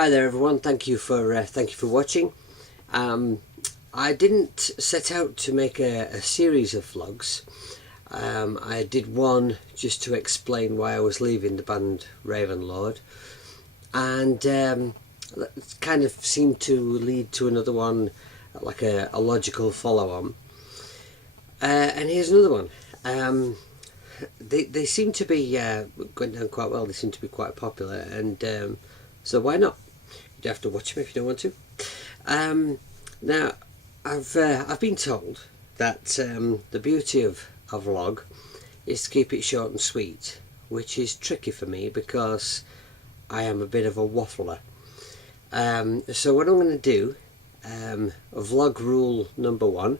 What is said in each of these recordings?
Hi there everyone, thank you for watching. I didn't set out to make a series of vlogs. I did one just to explain why I was leaving the band Ravenlord, and it kind of seemed to lead to another one, like a logical follow-on. And here's another one. They seem to be going down quite well. They seem to be quite popular, and so why not? You don't have to watch them if you don't want to. Now, I've been told that the beauty of a vlog is to keep it short and sweet, which is tricky for me because I am a bit of a waffler. So what I'm going to do, vlog rule number one,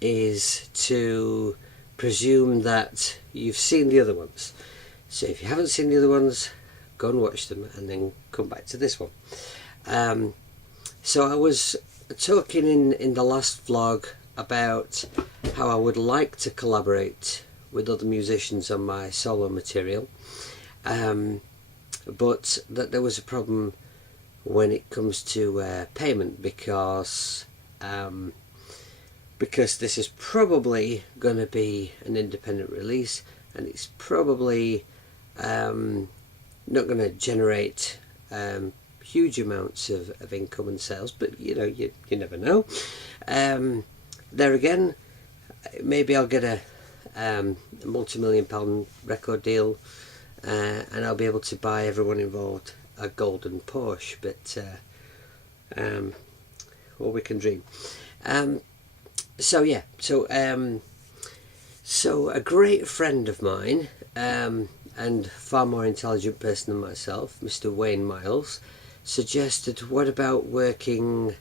is to presume that you've seen the other ones. So if you haven't seen the other ones, go and watch them and then come back to this one. So I was talking in the last vlog about how I would like to collaborate with other musicians on my solo material, but that there was a problem when it comes to payment, because this is probably going to be an independent release, and it's probably not going to generate huge amounts of income and sales, but you know, you never know. There again, maybe I'll get a multi-million-pound record deal, and I'll be able to buy everyone involved a golden Porsche, but well, we can dream. So yeah, so a great friend of mine, and far more intelligent person than myself, Mr. Wayne Miles, suggested, what about working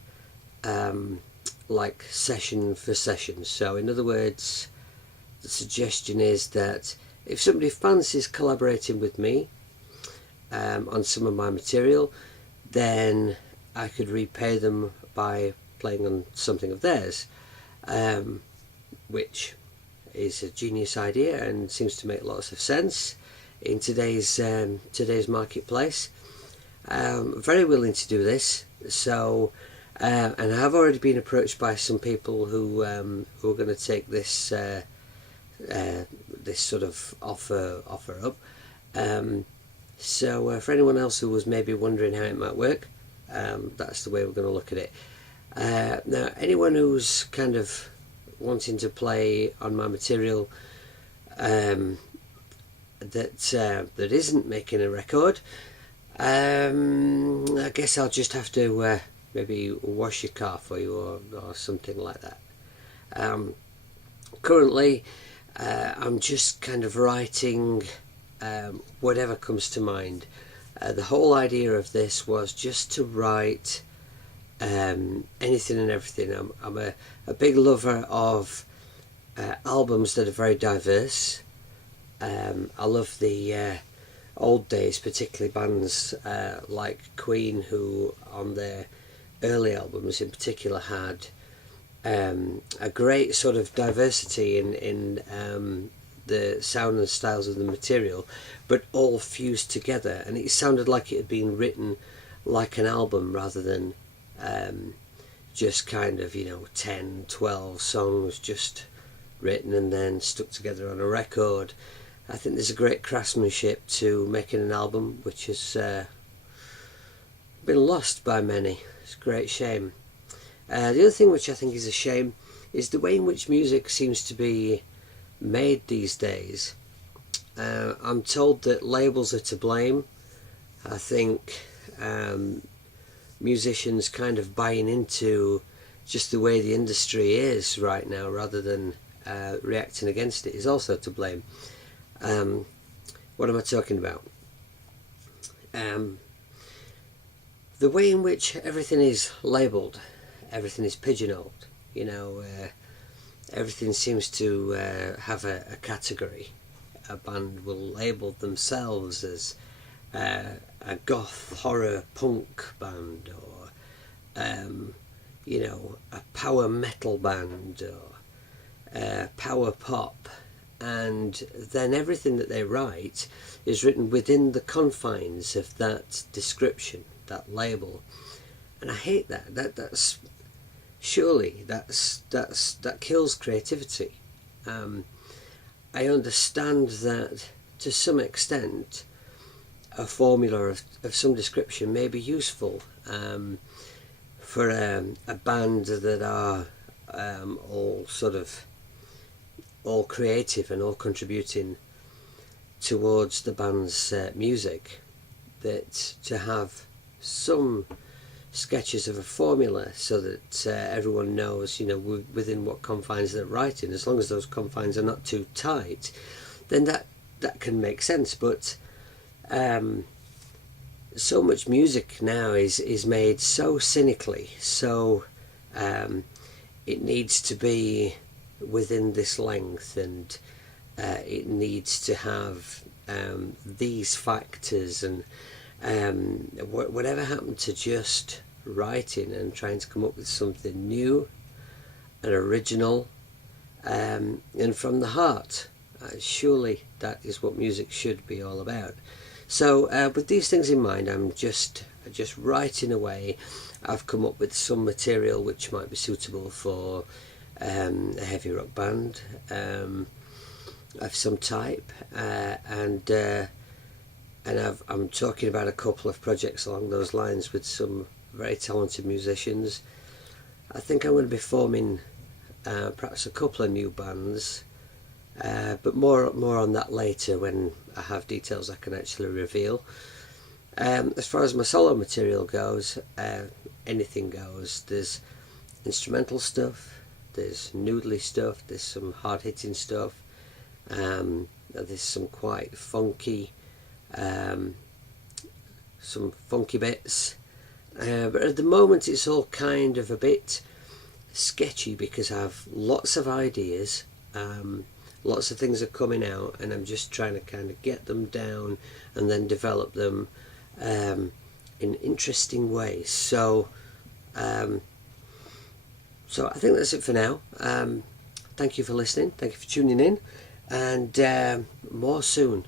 like session for session? So in other words, the suggestion is that if somebody fancies collaborating with me on some of my material, then I could repay them by playing on something of theirs, which is a genius idea and seems to make lots of sense in today's marketplace. Very willing to do this. So and I've already been approached by some people who are going to take this this sort of offer up. So for anyone else who was maybe wondering how it might work, that's the way we're going to look at it. Now, anyone who's kind of wanting to play on my material that isn't making a record, I guess I'll just have to maybe wash your car for you, or something like that. Currently I'm just kind of writing whatever comes to mind. The whole idea of this was just to write anything and everything. I'm a big lover of albums that are very diverse. I love the old days, particularly bands like Queen, who on their early albums in particular had a great sort of diversity in the sound and styles of the material, but all fused together, and it sounded like it had been written like an album rather than just kind of, 10, 12 songs just written and then stuck together on a record. I think there's a great craftsmanship to making an album, which has been lost by many. It's a great shame. The other thing which I think is a shame is the way in which music seems to be made these days. I'm told that labels are to blame. I think musicians kind of buying into just the way the industry is right now, rather than reacting against it, is also to blame. What am I talking about? The way in which everything is labelled, everything is pigeonholed. Everything seems to have a category. A band will label themselves as a goth horror punk band, or a power metal band, or power pop, and then everything that they write is written within the confines of that description. that label, and I hate that. That's surely that kills creativity. I understand that to some extent a formula of some description may be useful for a band that are all creative and all contributing towards the band's music, that to have some sketches of a formula so that everyone knows, within what confines they're writing, as long as those confines are not too tight, then that can make sense. But so much music now is made so cynically, so it needs to be within this length, and it needs to have these factors, and whatever happened to just writing and trying to come up with something new and original and from the heart. Surely that is what music should be all about. So with these things in mind, I'm just writing away. I've come up with some material which might be suitable for a heavy rock band of some type, and I'm talking about a couple of projects along those lines with some very talented musicians. I think I'm going to be forming perhaps a couple of new bands, but more on that later when I have details I can actually reveal. As far as my solo material goes, anything goes. There's instrumental stuff, there's noodly stuff, there's some hard-hitting stuff, there's some quite funky bits, but at the moment it's all kind of a bit sketchy because I have lots of ideas, lots of things are coming out, and I'm just trying to kind of get them down and then develop them in interesting ways. So I think that's it for now. Thank you for listening, thank you for tuning in, and more soon.